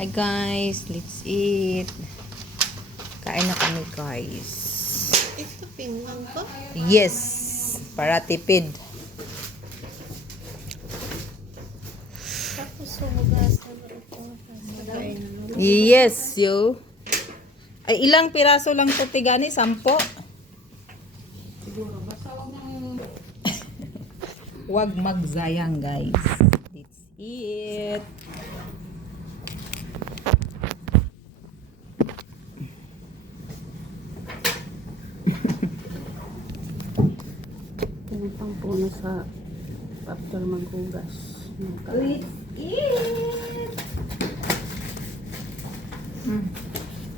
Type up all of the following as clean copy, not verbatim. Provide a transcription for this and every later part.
Hi guys, let's eat. Kain na kami guys. Ito, pinggan ba? Yes, para tipid. Tapos sumugas na ito. Yes, yo. Ay, ilang piraso lang to tigani? 10? Siguro, basta huwag nang... Huwag magzayang guys. Let's eat. Pinatang puno sa after maghugas. Let's eat.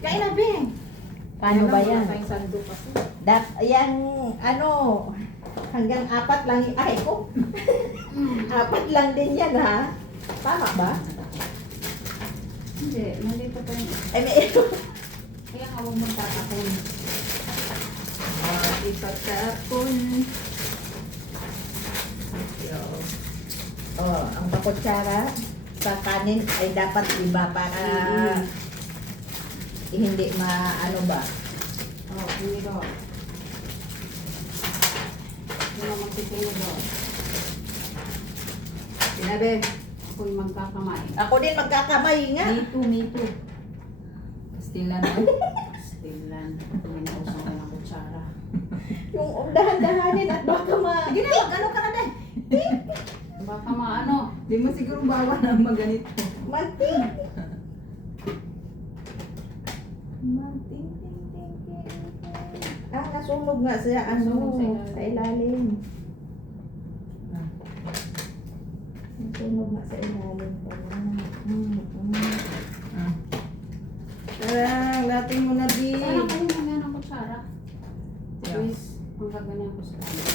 Kain na, Bing. Paano ba yan? Sando kasi. Yan, ano, hanggang 4 lang, ay ko. 4 lang din yan ha. Tama ba? Hindi, nandito pa yun. Ay, may Kaya nga huwag magtatapon. ipagkapon. Oh, ang bakutsara sa kanin ay dapat iba para hindi maano ba? Oo, hindi daw. Hindi naman titingin daw. Sinabi, Ako'y magkakamay. ako din magkakamay nga. Me too. Pastilan. Stilan. Minausap ko ng kutsara. Yung dahan-dahanin at baka Sige na, mag-ano ka na din. Baka maano. Di mo siguro bawa na maganito. Martin. Nasunog nga siya, Nasunog sa ilalim. Nasunog nga sa ilalim. Tara, latin mo na di. Sana kayo mamaya ng kutsara. Please, kung gaganyan ko sa kanya.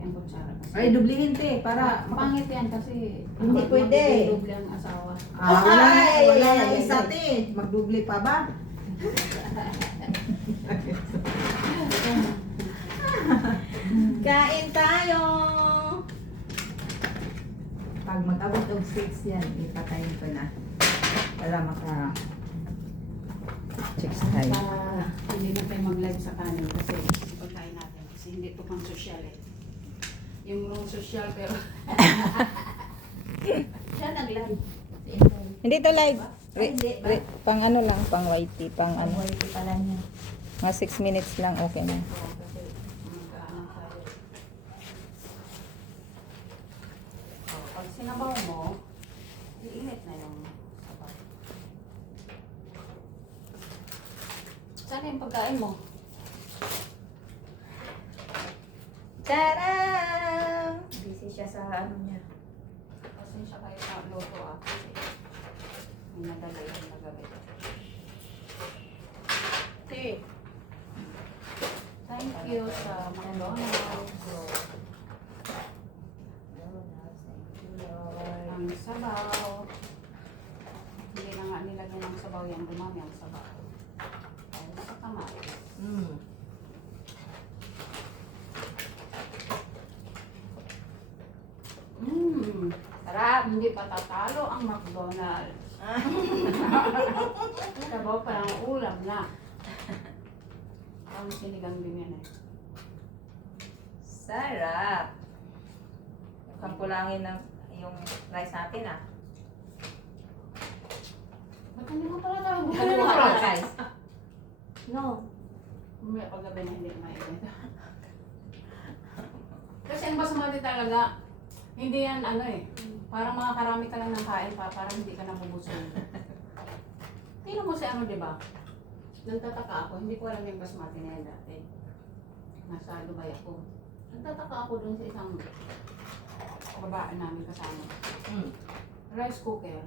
Yung kutsara kasi. Ay, dublihin te, para Pangit yan kasi Hindi pwede. Doble ang asawa. wala nang isa te. Magdubli pa ba? Kain tayo! Pag mag-abot og 6 yan, ipatayin ko na. Para maka chicks tayo. Para hindi na tayo mag-live sa kanin kasi pagkain natin. Kasi hindi ito pang social eh. Yung wrong social pero siya nag-live. Hindi to live. Pang ano lang, pang YT, pang ano. YT pala niya. Mga 6 minutes lang, okay na. Oo, kasi mag-ano tayo. Pag sinabaw mo, iinit na yung sabaw. Saan yung pagkain mo? Tadam! Busy siya sa ano niya. Pasensya kayo sa loto kasi may nadala yung nagabi. Okay. Thank you sa McDonald's. Ang sabaw. Hindi na nga nilagyan ng sabaw yan. Dumami ang sabaw. Dahil sa kamay. Sarap. Hindi pa tatalo ang McDonald's. Sabaw pa lang ulam na. Ang sinigang din yan eh. Sarap! Huwag kulangin ng yung rice natin ah. Ba't hindi mo pala tayo Kuha ng rice. No. May paggabi na hindi mainit. Kasi ang basmati talaga, hindi yan ano eh. Parang makakarami ka lang ng kain pa, parang hindi ka nabubusog. Tingnan mo si ano, di ba? Nagtataka ako, hindi ko alam yung basmati na yan dati. Nasa Dubai ako. Nagtataka ako dun sa isang babae namin kasama. Rice cooker.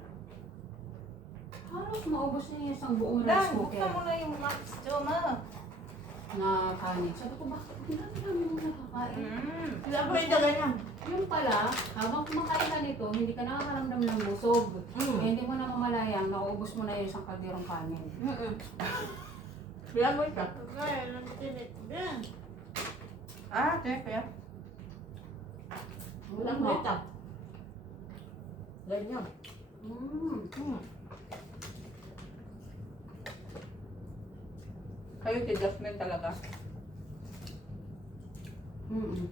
Halos maubos niya yung isang buong rice cooker na yung max mo. na kanin. Sabi ko, bakit hindi namin mo nakakain? Wala ba yung daga niya? Yung pala, habang kumakain ka nito, hindi ka nakakaramdam ng busog. Kaya hindi mo na mamalayang, nauubos mo na yung isang kalderong kanin. Wala mo ito. Kaya lang tinit. Ah, teka. Wala mo ito. Ganyan. Mm. Kayo si Jasmine talaga. Mm.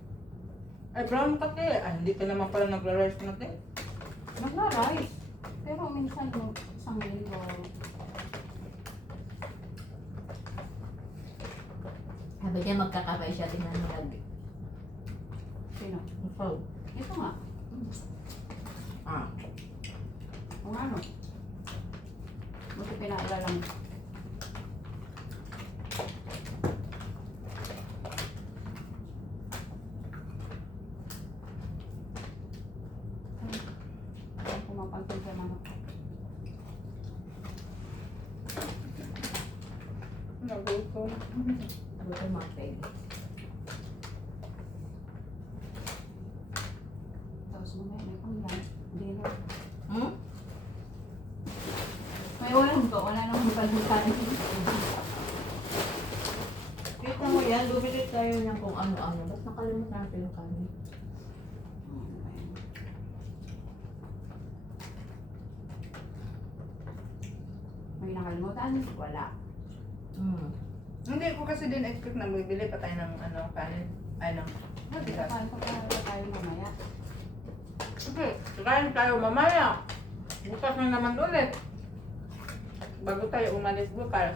Ay, brown kasi. Ay, hindi ka naman pala nagra-rice natin. Nagla-rice. Pero minsan mo, isang linggo. Sabi niya magkakabay siya. Tingnan mo lagi. Sino? Ikaw. Ito nga. Ah. Kung ano. Buti pinaalala mo. Ay, pumapantay sa manok. Nagutom. Sabi ko mga pwede. Tapos mamaya may pangyan. Dinner. Hmm? May ulam ko. Wala namang pagkain. Kita mo yan. Bumili tayo niyan kung ano-ano. Ba't nakalimutan natin yung kanin? May nakalimutan? Wala. Hmm. Hindi ko kasi din expect na bibili pa tayo ng ano, kanin. Ay, ng bigas. Kakain pa tayo mamaya. Sige, kakain tayo mamaya. Bukas na naman ulit. Bago tayo umalis bukas.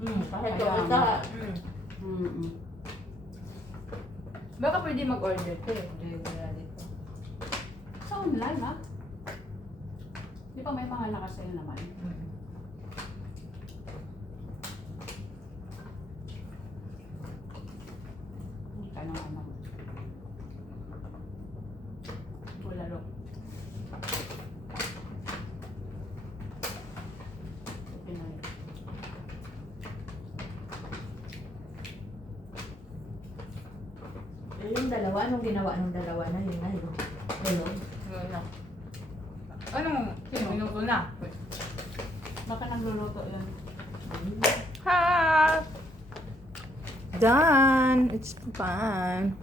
Kahit Kaya yung isa. Mm-mm. Baka pwede mag-order ko eh. Delivery na dito. Sa online ha? Di ba may mga nakasale naman? Tanong ano? Bulalo. Pinoy. Yung dalawa, nung ginawa nung dalawa na, yun na yun. Ganun. Ano na? Anong minuto na? Baka nagluluto yun. Ha! Done! It's fun.